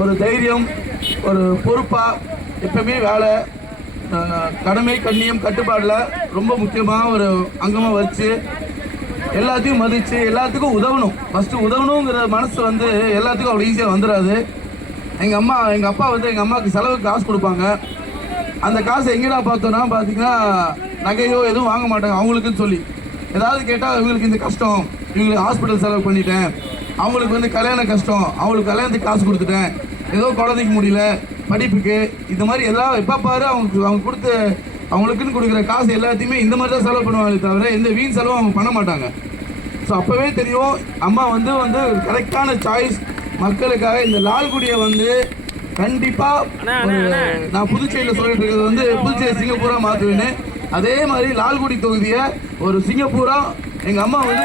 ஒரு தைரியம், ஒரு பொறுப்பாக எப்பவுமே வேலை, கடமை, கண்ணியம், கட்டுப்பாடில் ரொம்ப முக்கியமாக ஒரு அங்கமாக வச்சு எல்லாத்தையும் மதித்து எல்லாத்துக்கும் உதவணும். ஃபஸ்ட்டு உதவணுங்கிற மனசு வந்து எல்லாத்துக்கும் அவ்வளோ ஈஸியாக வந்துடாது. எங்கள் அப்பா வந்து எங்கள் அம்மாவுக்கு செலவுக்கு காசு கொடுப்பாங்க. அந்த காசை எங்கேடா பார்த்தோன்னா பார்த்தீங்கன்னா நகையோ எதுவும் வாங்க மாட்டாங்க அவங்களுக்குன்னு சொல்லி. ஏதாவது கேட்டால் இவங்களுக்கு இந்த கஷ்டம், இவங்களுக்கு ஹாஸ்பிட்டல் செலவு பண்ணிட்டேன், அவங்களுக்கு வந்து கல்யாண கஷ்டம், அவங்களுக்கு கல்யாணத்துக்கு காசு கொடுத்துட்டேன், ஏதோ குழந்தைக்கு முடியல, படிப்புக்கு, இந்த மாதிரி எல்லாம் எப்போ பாரு அவங்க கொடுத்து அவங்களுக்குன்னு கொடுக்குற காசு எல்லாத்தையுமே இந்த மாதிரி தான் செலவு பண்ணுவாங்களே தவிர எந்த வீண் செலவும் அவங்க பண்ண மாட்டாங்க. ஸோ அப்போவே தெரியும் அம்மா வந்து கரெக்டான சாய்ஸ் மக்களுக்காக. இந்த லால்குடியை வந்து கண்டிப்பாக நான் புதுச்சேரியில் சொல்லிட்டு இருக்கிறது வந்து புதுச்சேரி சிங்கப்பூராக மாற்றுவேன்னு. அதே மாதிரி லால்குடி தொகுதியை ஒரு சிங்கப்பூராக எங்கள் அம்மா வந்து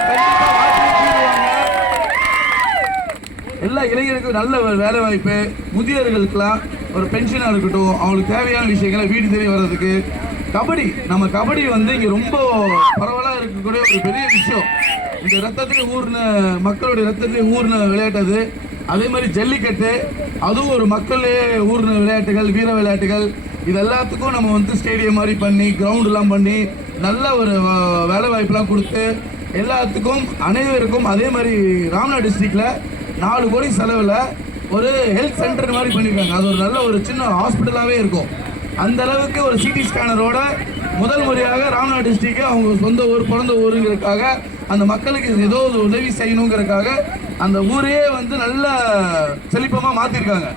எல்லா இளைஞருக்கும் நல்ல ஒரு வேலை வாய்ப்பு, முதியோர்களுக்கெல்லாம் ஒரு பென்ஷனாக இருக்கட்டும், அவங்களுக்கு தேவையான விஷயங்களை வீடு தேடி வர்றதுக்கு. நம்ம கபடி வந்து இங்கே ரொம்ப பரவலாக இருக்கக்கூடிய ஒரு பெரிய விஷயம். இந்த ரத்தத்திலே ஊர்ன மக்களுடைய ரத்தத்திலே ஊர்ன விளையாட்டு அது. அதே மாதிரி ஜல்லிக்கட்டு, அதுவும் ஒரு மக்களே ஊர்ன விளையாட்டுகள், வீர விளையாட்டுகள். இது எல்லாத்துக்கும் நம்ம வந்து ஸ்டேடியம் மாதிரி பண்ணி, கிரவுண்டெலாம் பண்ணி, நல்ல ஒரு வேலை வாய்ப்பெலாம் கொடுத்து எல்லாத்துக்கும் அனைவருக்கும். அதே மாதிரி ராம்நாத் டிஸ்ட்ரிக்டில் 4 கோடி செலவில் ஒரு ஹெல்த் சென்டர் மாதிரி பண்ணியிருக்காங்க. அது ஒரு நல்ல ஒரு சின்ன ஹாஸ்பிட்டலாகவே இருக்கும். அந்த அளவுக்கு ஒரு சிடி ஸ்கேனரோட முதல் முறையாக ராம்நாத் டிஸ்ட்ரிக்டை அவங்க சொந்த ஊர், பிறந்த ஊருங்கிறதுக்காக, அந்த மக்களுக்கு ஏதோ ஒரு உதவி செய்யணுங்கிறதுக்காக அந்த ஊரையே வந்து நல்ல செழிப்பமாக மாற்றிருக்காங்க.